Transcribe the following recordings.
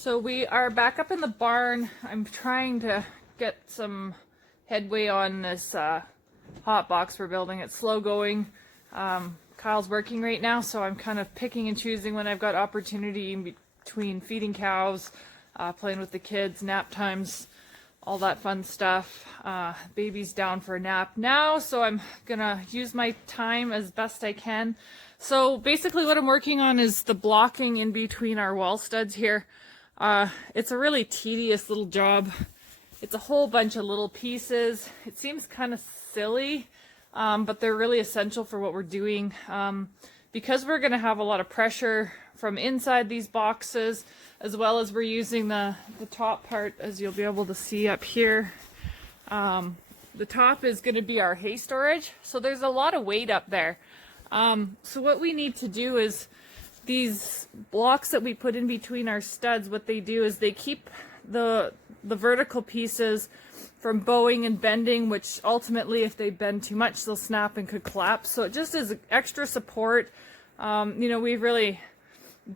So we are back up in the barn. I'm trying to get some headway on this hot box we're building. It's slow going. Kyle's working right now, so I'm kind of picking and choosing when I've got opportunity in between feeding cows, playing with the kids, nap times, all that fun stuff. Baby's down for a nap now, so I'm gonna use my time as best I can. So basically what I'm working on is the blocking in between our wall studs here. It's a really tedious little job. It's a whole bunch of little pieces. It seems kind of silly, but they're really essential for what we're doing. Because we're going to have a lot of pressure from inside these boxes, as well as we're using the top part, as you'll be able to see up here. The top is going to be our hay storage, so there's a lot of weight up there. So what we need to do is these blocks that we put in between our studs, what they do is they keep the vertical pieces from bowing and bending, which ultimately if they bend too much they'll snap and could collapse. So it just is extra support. You know, we've really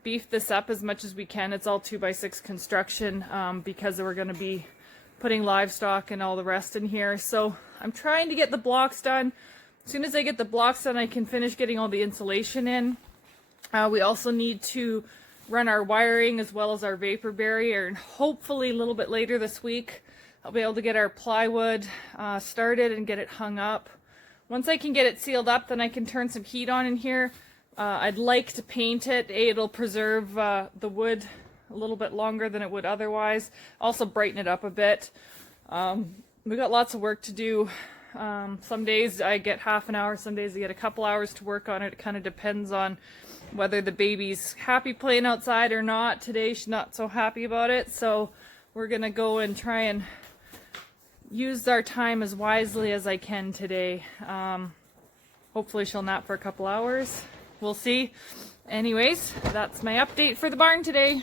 beefed this up as much as we can. It's all 2x6 construction because we're going to be putting livestock and all the rest in here. So I'm trying to get the blocks done. As soon as I get the blocks done, I can finish getting all the insulation in. We also need to run our wiring as well as our vapor barrier, and hopefully a little bit later this week I'll be able to get our plywood started and get it hung up. Once I can get it sealed up, then I can turn some heat on in here. I'd like to paint it. It'll preserve the wood a little bit longer than it would otherwise. Also brighten it up a bit. We got lots of work to do. Some days I get half an hour, some days I get a couple hours to work on it. It kind of depends on whether the baby's happy playing outside or not. Today she's not so happy about it, so we're gonna go and try and use our time as wisely as I can today. Hopefully she'll nap for a couple hours. We'll see. Anyways, that's my update for the barn today.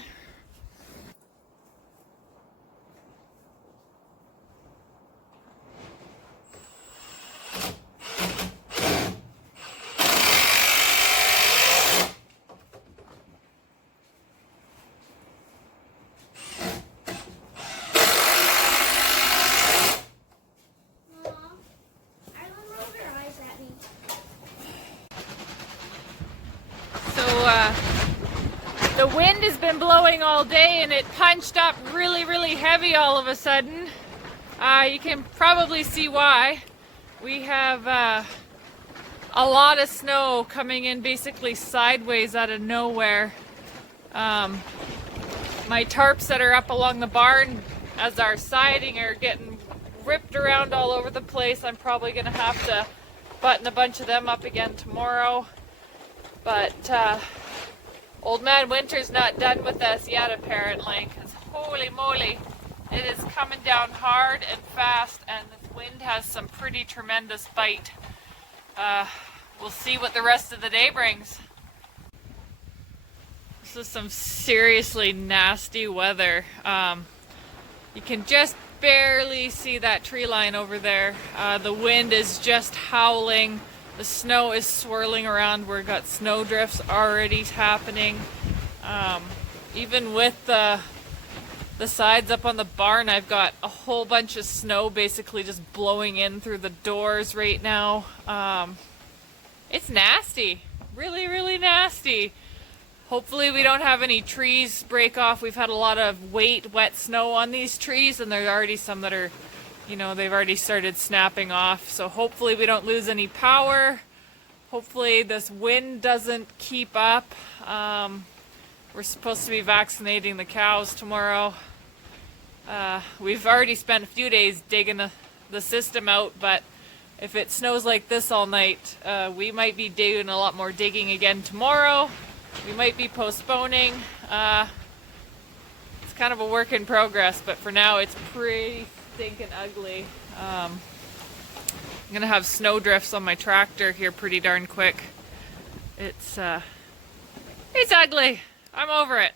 The wind has been blowing all day and it punched up really heavy all of a sudden. You can probably see why. We have a lot of snow coming in basically sideways out of nowhere. My tarps that are up along the barn as our siding are getting ripped around all over the place. I'm probably going to have to button a bunch of them up again tomorrow. But Old Man Winter's not done with us yet, apparently, because holy moly, it is coming down hard and fast, and this wind has some pretty tremendous bite. We'll see what the rest of the day brings. This is some seriously nasty weather. You can just barely see that tree line over there. The wind is just howling. The snow is swirling around. We've got snow drifts already happening. Even with the sides up on the barn, I've got a whole bunch of snow basically just blowing in through the doors right now. It's nasty. Really nasty. Hopefully we don't have any trees break off. We've had a lot of wet snow on these trees, and there are already some that are, you know, they've already started snapping off. So hopefully we don't lose any power. Hopefully this wind doesn't keep up. We're supposed to be vaccinating the cows tomorrow. We've already spent a few days digging the system out, but if it snows like this all night, we might be doing a lot more digging again tomorrow. We might be postponing. It's kind of a work in progress, but for now it's pretty stinking ugly. I'm gonna have snow drifts on my tractor here pretty darn quick. It's ugly. I'm over it.